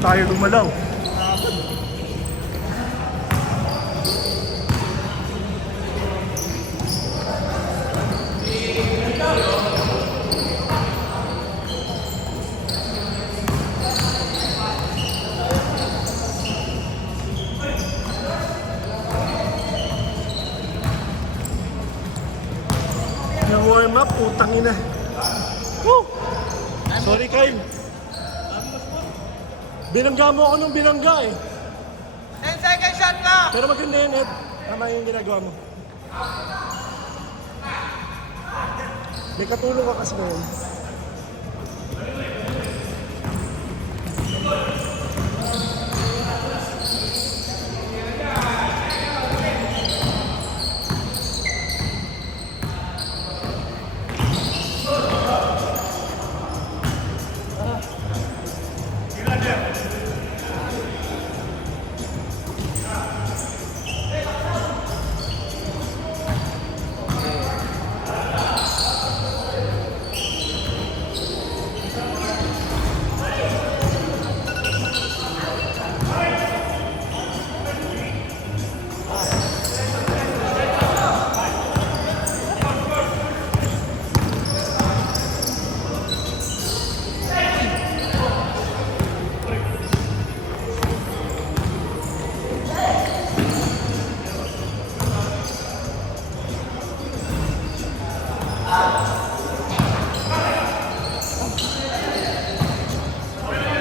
tayo lumalaw. Warm up, putang ina. Woo! Sorry, Kyle. Binangga mo ako nung binangga eh. 10 second shot lang! Pero maganda yan, Ed. Tama yung ginagawa mo. May katulong ka kasi ngayon.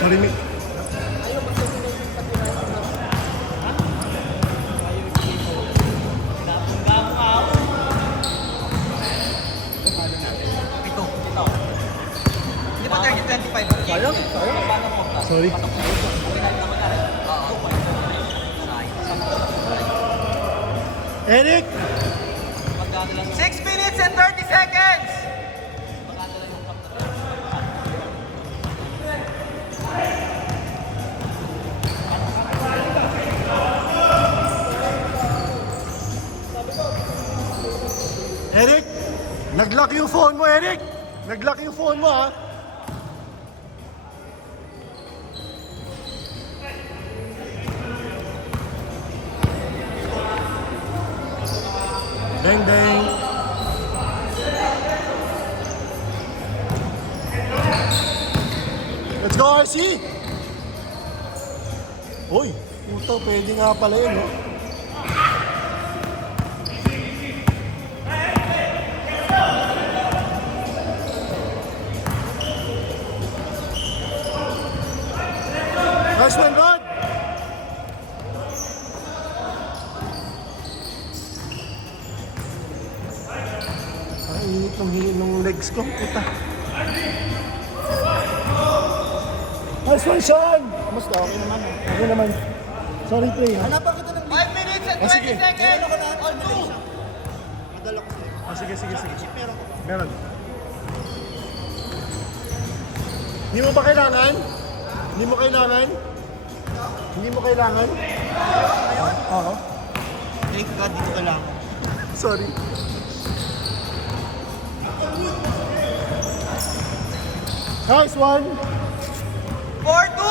Marimik. Hindi ba 30-25? Sayang. Sorry. Eric! 6 minutes and 30 seconds! Eric! Nag-lock yung phone mo, Eric! Nag-lock yung phone mo, ha? Deng, deng! Let's go, RC! Uy, puto, pwede nga pala yun, no? Nice one, Rod! Ang init ng legs ko, puta. Nice one, Sean! Kamusta? Okay naman, okay naman. Sorry, Trey, ha? Hanapan kita ng 5 minutes and 20 sige. seconds! All two! Madala ko sa'yo. Sige, sige, sige. Chip meron ko. Meron. Hindi mo ba kailangan? Hindi mo kailangan? Hindi mo kailangan? Ngayon? Oo. Thank God, dito ka lang. Sorry. Nice one! 4-2!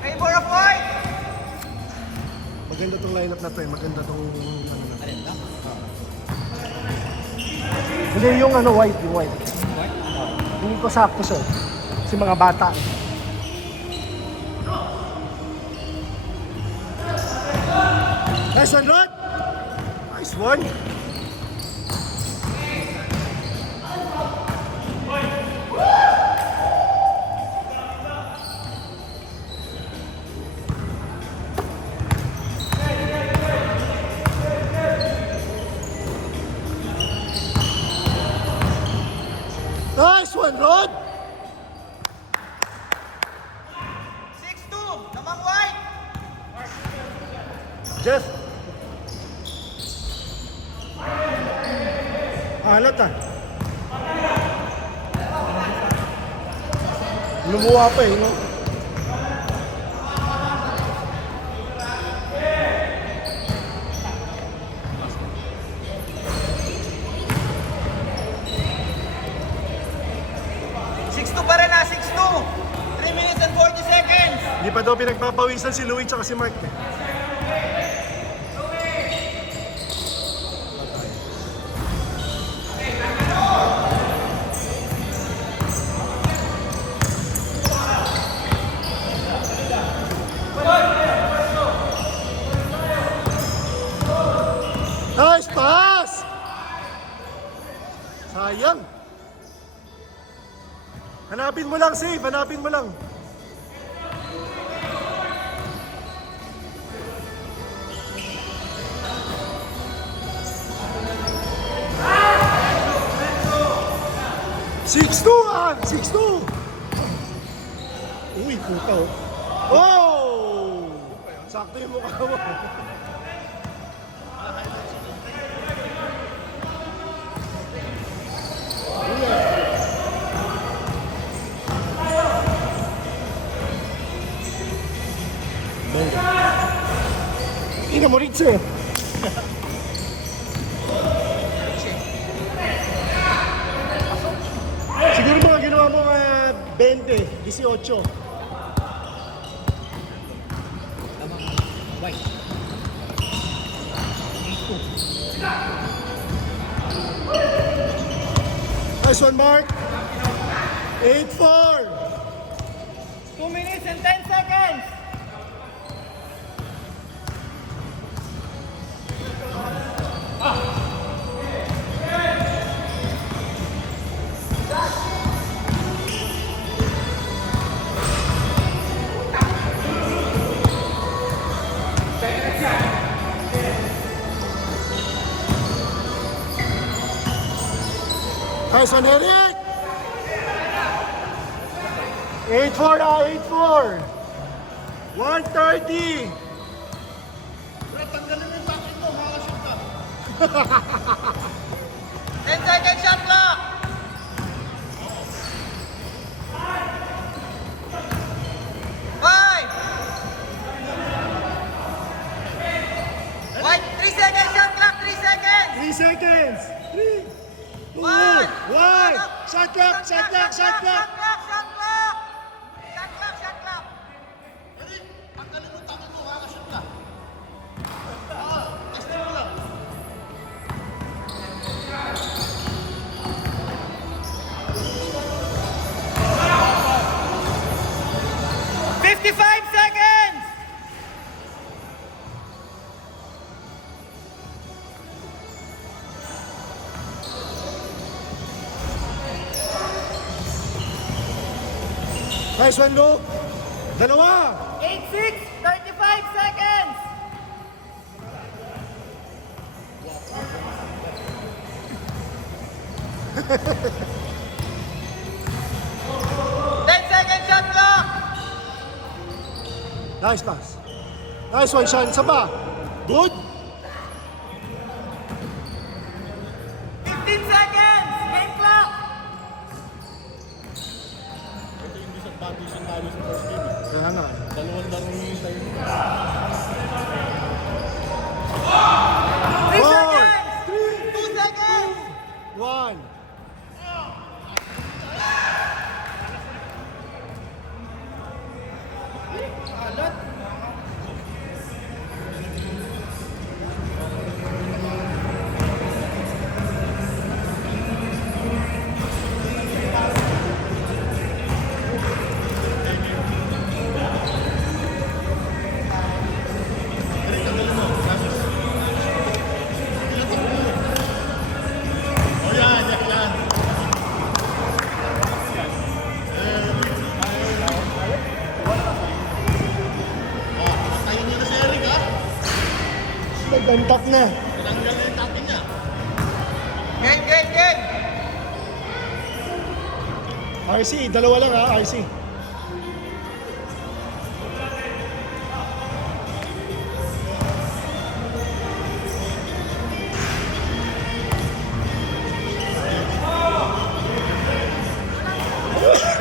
Favor of white! Maganda tong lineup na to eh. Maganda tong... Alin lang? Hindi yung white, yung white. Hindi ko sakto siya. Kasi mga bata. Nice one, Rod! Nice one! Nice one, Rod! 6-2! Namang white! Jeff! Alat ah. Lumuha pa eh, no? Pa rin 6-2! 3 minutes and 40 seconds! Hindi pa daw pinagpapawisan si Louie tsaka si Mark. Nice pass! Sayang. Hanapin mo lang, safe. Hanapin mo lang. Six two ah! 6-2! Uy, puta oh. Oh! Sakto yung mukha mo. Ina mo Ritz eh. Siguro mga ginawa mo 20, 18. White. Nice one, Mark. 8-4. 2 minutes and 10 seconds. Nice one, Eric. 8-4 na, 8-4. 130. Brad, tanggalin mo yung bakit mo. Makakashoot ka. 10 seconds shot clock. Five. White, 3 seconds shot clock, 3 seconds. 3 seconds. 3, 2, 1. 1. Shot clock, shot clock, shot clock. Shot clock, shot clock. Shot clock, shot clock. Eric, tanggalin mo yung bakit mo. Makakashoot ka. Testing mo lang. Seconds! Nice one, Luke. Dalawa. 8-6, 35 seconds! Seconds shot clock! Nice pass. Nice one, Sean. Isa pa. Good. 15 seconds! Game clock! Ito yung disadvantage ng talo sa first game. Kaya nga. Dalawang laro yung tayo. 3 Four, seconds! 2 seconds! 1. Nag-untap na. Tinanggal na yung tapping niya. Game! RC, dalawa lang ha, RC.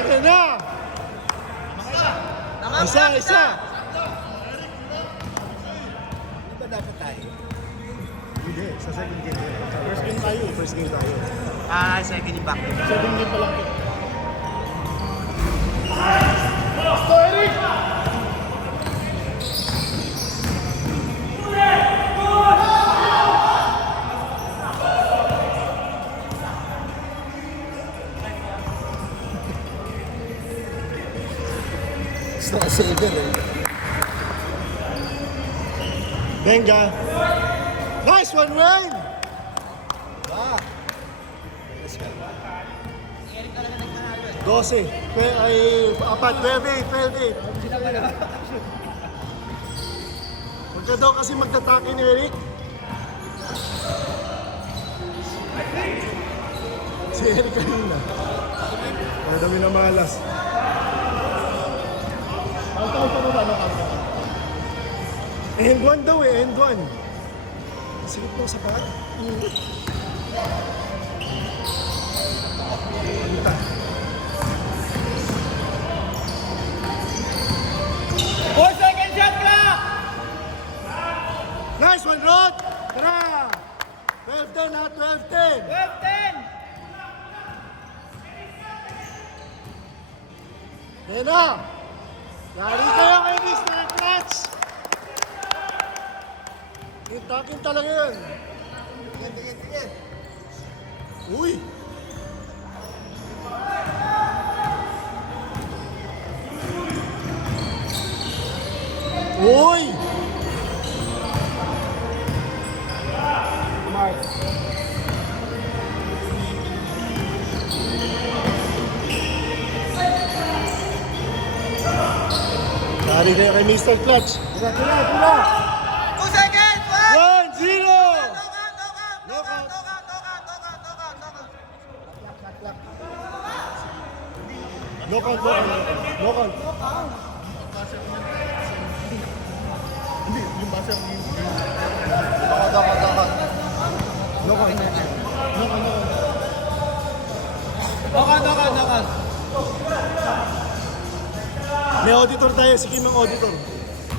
Ano na? Isa. Di ba dapat tayo? Hindi, sa second game. First game tayo eh. First game tayo. Second yung back. Second game pa lang. Go, Eric! Gusto ko saver eh. Benga. Nice one, Wayne! Ah! 12. Ay, 4. 12. Huwag ka daw kasi magtatake ni Eric. Si Eric kanina. Kaya dami na malas. Out pa ba? End 1 daw eh, end 1. Sikip mo sa paat. Punta. 4 seconds shot clock! Nice one, Rod! Tara! 12-10 ha, 12-10! 12-10! Yan na! Yari kayo kay Mr. Clutch! Itakin talaga yun. Tingin. Uy! Uy! Mark. Yari kayo kay Mr. Clutch. Tira! 2 seconds! 1-0! Knockout! Knockout. Hindi, yung buzzer yung... Knockout. May auditor tayo, si Kim ang auditor.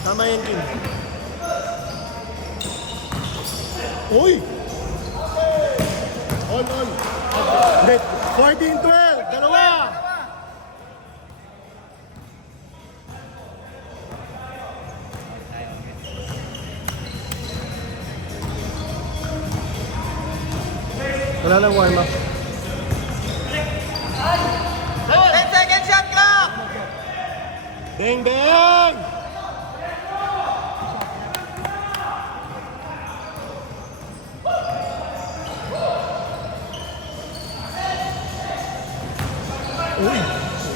Tama yan, Kim. Uy! On. Hindi, 14-12, dalawa! Wala lang warm up. 10 seconds shot clock! Bang! Uy,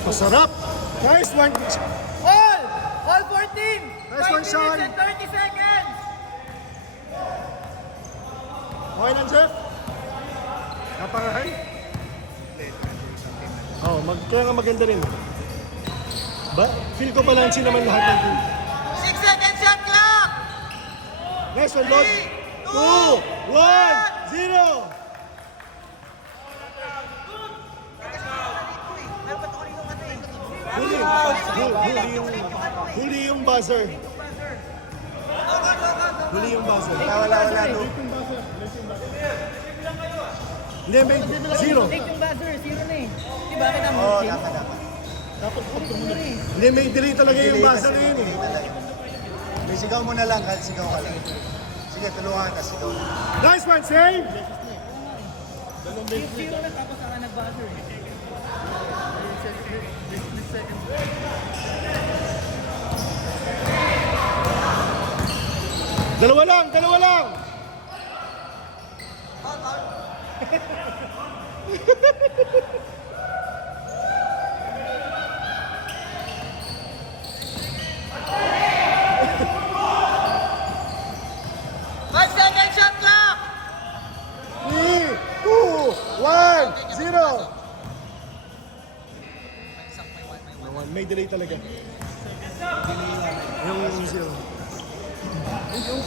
masarap. Nice one. All 14! Nice one, 5 Sean. minutes and 30 seconds! Okay lang, Jeff? Napakahay? Oh, kaya nga maganda rin. Feel ko balance naman lahat ng team. 6 seconds shot clock! Nice one, Lord. 2, 1, 0. Huli yung buzzer. Wala. Hindi, may 0. Take yung buzzer, 0 na eh. Di ba kita mo? Oo, dapat. Hindi, may delay talaga yung buzzer na yun eh. May sigaw mo na lang, kahit sigaw ka lang. Sige, tulungan ka, sigaw. Nice one, save! 0 na tapos saka nag-buzzer eh. Dalawa lang! 5 seconds shot clock! 3, 2, 1, 0. May delay talaga. Yung 0.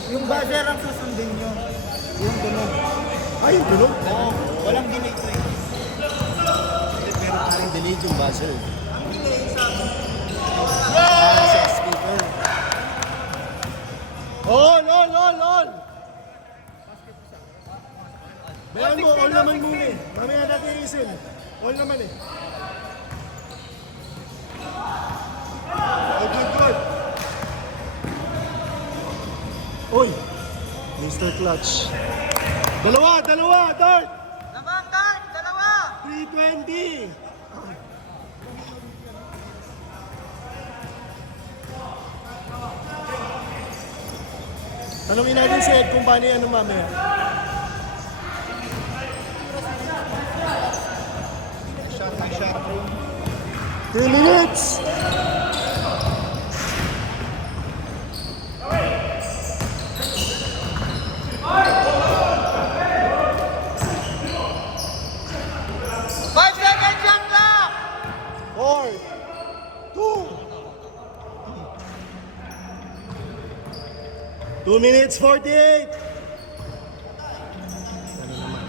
Yung buzzer ang susundin nyo. Yung tunog. Ay, yung tunog. Oo, walang delay to eh. Pero parang delayed yung buzzer. Ang delay sa speaker. On! Bayan mo, all naman muna eh. Mamaya natin isin. All naman eh. Good. Uy! Mr. Clutch. Dalawa! Dart! Lamang guard, dalawa! 320! Tanungin natin si Ed kung paano yan mamaya. May shot. 3 minutes! Five seconds shot clock! 4, 2 minutes 48. Ano naman?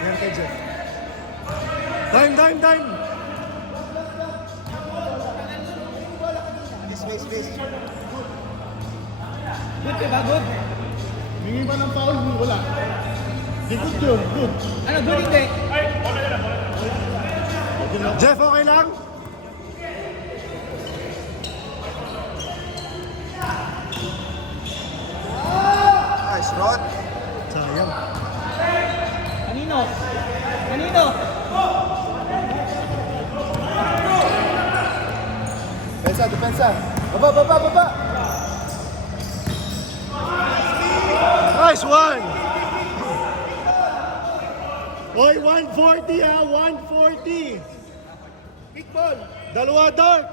Meron kay Jeff. Time! Space. Good ka ba? Good? Hingi ba ng foul? Wala. Di good yun. Good. Ano, good hindi? Jeff, okay lang? Nice, Rod. Sayang. Kanino? Kanino? Depensa. Baba. Nice one! Oy, 140 ha, 140! Big ball! Dalawa dart!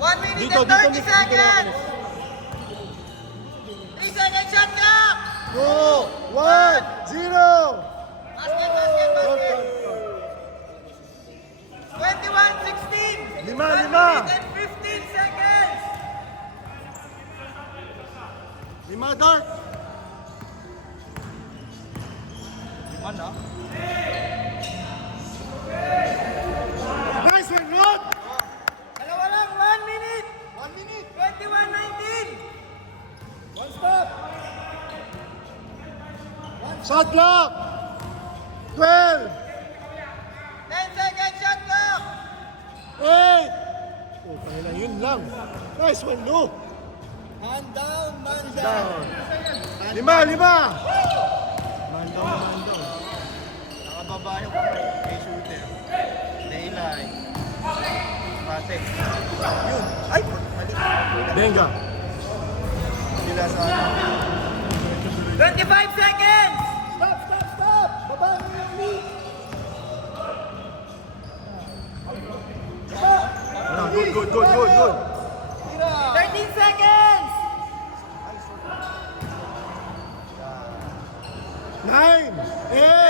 1 minute Dito, and 30 dito, seconds! 3 seconds shot clock! 2, 1, 0! Basket! 21-16! Lima! 1 minute and 15 seconds! 5 dart! Ano? Nice one, Rod! Dalawa lang, 1 minute! 21-19! One stop. Shot clock! 12! 10 seconds shot clock! 8! Oh, pangina, yun lang. Nice one, Lu! Man down. Down. 5! Man down. Nakababa yung kay shooter. Daylight. Pate. Yun. Ay! Mali. Benga. Sila sa ano. 25 seconds! Stop! Baba mo yung knee. Good. 13 seconds! 9, 8,